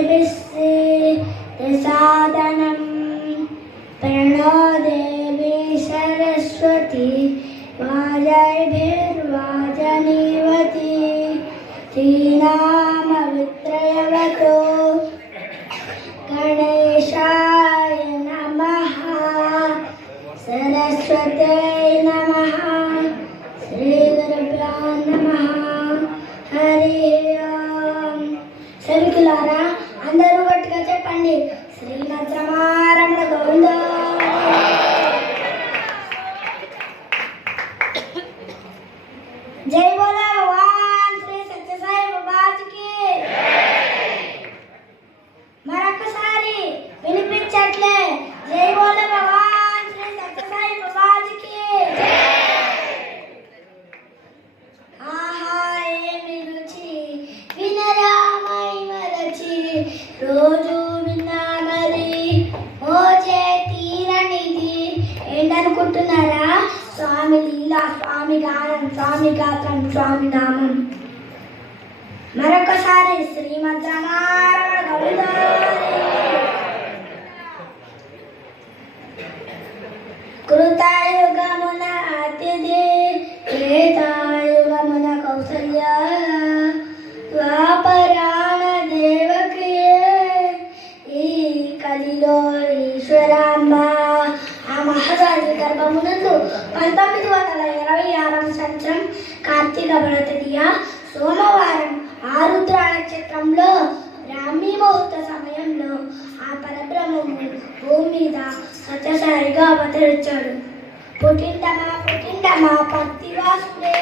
देविस्ते साधनं प्रणो देवी सरस्वती वाजयभिर्वाजनीवती श्रीनामवित्रयवतो స్వామి స్వామి గాత్రం స్వామి నామం. మరొకసారి శ్రీమద్ రమారమణ కృతాయుగమున అతిథి త్రేతాయుగమున కౌసల్య ద్వాపరాణ దేవకి ఈ కలిలో ఈశ్వరాంబ ఆ మహారాజు గర్భమునందు పంతొమ్మిది వందల ఇరవై సంవత్సరం కార్తీక భరతీయ సోమవారం ఆరుద్ర నక్షత్రంలో బ్రాహ్మీ ముహూర్త సమయంలో ఆ పరబ్రహ్మము భూమి మీద సత్యసాయిగా అవతరించాడు. పుట్టిందమా పుట్టిందమా పత్తివాసుడే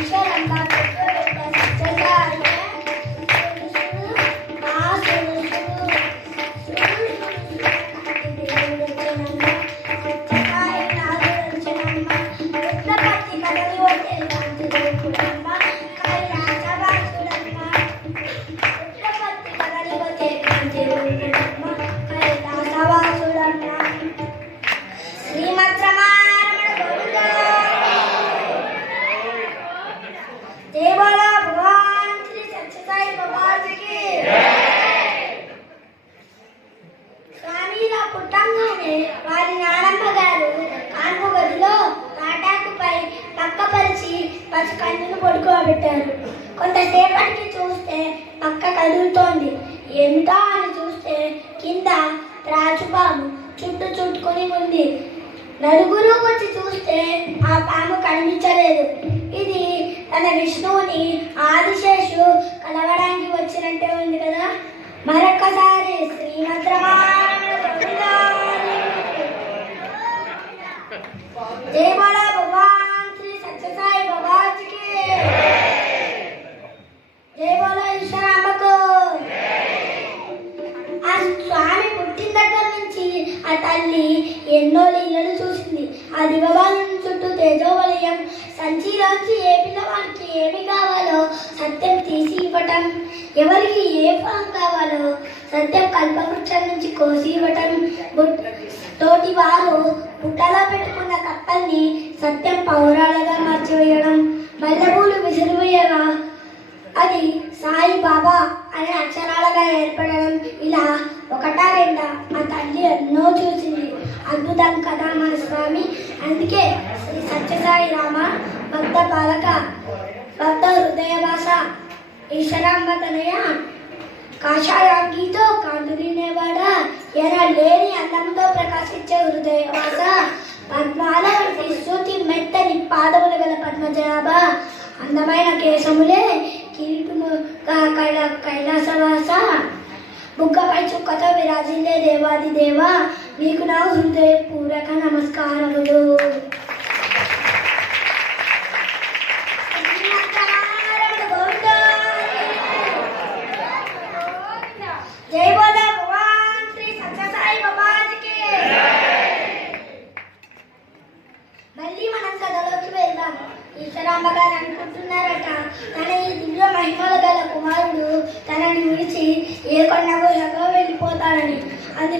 ఈశ్వరంబ పుట్టుబిడ్డ సత్యసాయి. పడుకోబెట్టారు కొంతసేపటికి చూస్తే పక్క కదులుతోంది. ఏమిటో అని చూస్తే కింద రాజుపాము చుట్టూ చుట్టుకొని ఉంది. నలుగురు వచ్చి చూస్తే ఆ పాము కనిపించలేదు. ఇది తన విష్ణువుని ఆదిశేషు కలవడానికి వచ్చిన తల్లి ఎన్నో లీలలు చూసింది. ఆ దివబాలను చుట్టూ తేజోవలయం సంచిలోంచి ఏ పిల్లవాడికి ఏమి కావాలో సత్యం తీసి ఇవ్వటం ఎవరికి ఏ ఫలం కావాలో సత్యం కల్పవృక్షం నుంచి కోసి ఇవ్వటం తోటి వారు పుట్టలా పెట్టుకున్న కప్పల్ని సత్యం పౌరాలుగా మార్చివేయడం కదా మన స్వామి అందుకే శ్రీ సత్యసాయి రామ భక్త పాలక భక్త హృదయ భాష ఈశ్వరాంబ తనయ కాషాయాంగితో కాంతులినేవాడ ఎర లేని అందంతో ప్రకాశించే హృదయ భాష పద్మాల శ్రుతి మెత్తని పాదములు గల పద్మజనాభ అందమైన కేశములే కిరీటము కా- కైలాసవాస. బుగ్గపై చుక్కతో విరాజిల్లే దేవాది దేవా నీకు నా హృదయపూర్వక నమస్కారములు.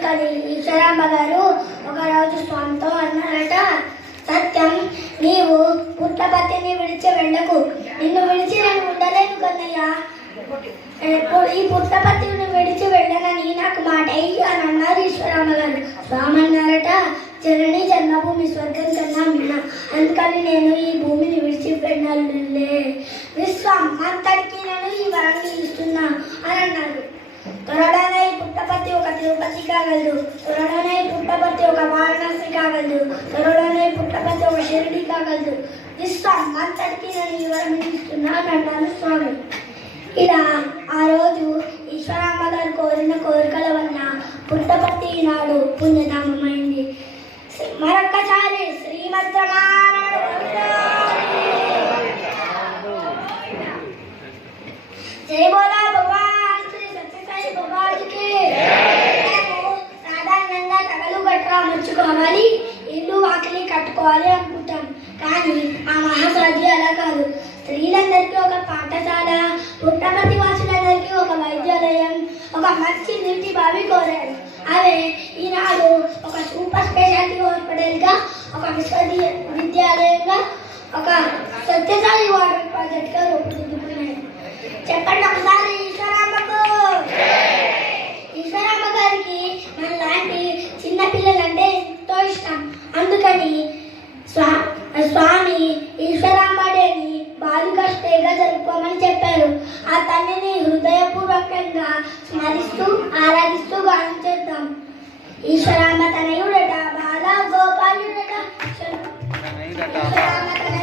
వస్తుంది ఈశ్వరమ్మ గారు ఒకరోజు స్వామితో అన్నారట సత్యం నీవు పుట్టపతిని విడిచి వెళ్ళకు. నిన్ను విడిచి నేను ఉండలేను కన్నయ్య. ఈ పుట్టపతిని విడిచి వెళ్ళనని నాకు మాట అయ్యి అని అన్నారు ఈశ్వరమ్మ గారు. స్వామి అన్నారట జన్మభూమి స్వర్గం కన్నా మిన్న. అందుకని నేను ఈ భూమిని విడిచి వెళ్ళలే విశ్వం అంతటికి ಶ್ರೀಕಾಗಲ್ದು ತೊರಡನೆ ಪುಟ್ಟಪತಿ ಒಕ ವಾರಣಾಸಿಕಾಗಲ್ದು ತೊರಡನೆ ಪುಟ್ಟಪತಿ ఒక ಶಿರಡಿಕಾಗಲ್ದು కాగలదు. ఇస్తాం అంతటికీ నేను వివరణిస్తున్నాను అంటాను స్వామి. ఇలా ఆ రోజు ఈశ్వరామ గారు కోరిన కోరికల వలన పుట్టపర్తి నాడు పుణ్యధామమైంది. మరొక్కసారి శ్రీమంత్రమా జయ ఈనాడు ఒక సూపర్ స్పెషాలిటీ హాస్పిటల్గా ఒక విశ్వవిద్య విద్యాలయంగా ఒక సత్యసాయి వాటర్ ప్రాజెక్ట్గా రూపుదిద్దుకున్నాయి చెప్పండి ఒకసారి ఈశ్వరామ్మకు ఈశ్వరామ్మ గారికి మన లాంటి చిన్నపిల్లలంటే ఎంతో ఇష్టం. అందుకని స్వా స్వామి ఈశ్వరామ్మ డాలింగస్ జరుపుకోమని చెప్పారు. ఆ తల్లిని హృదయపూర్వకంగా స్మరిస్తూ ఆరాధిస్తూ గానం చేద్దాం. ఈశ్వరామ తనయుడట బాల గోపాలుడట. ఈశ్వరామ తన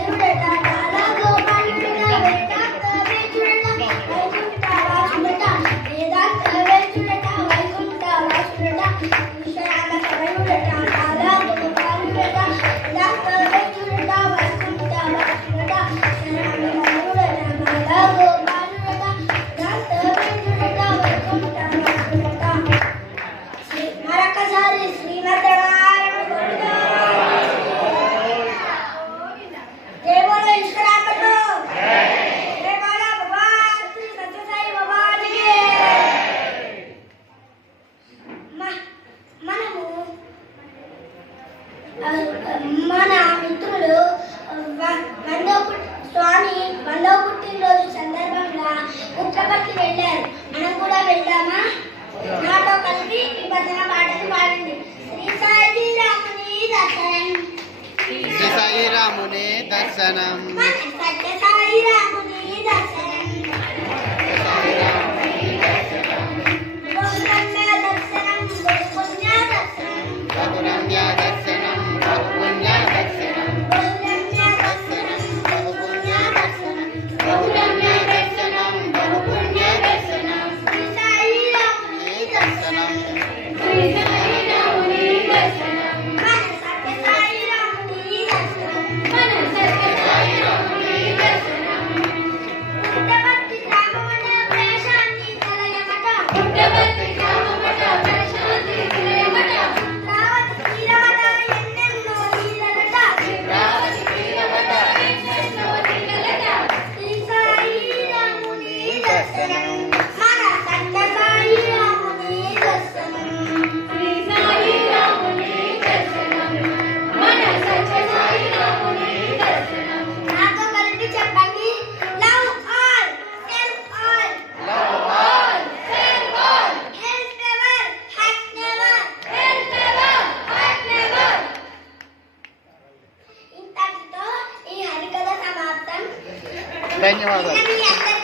Sanam. Um, ధన్యవాదాలు.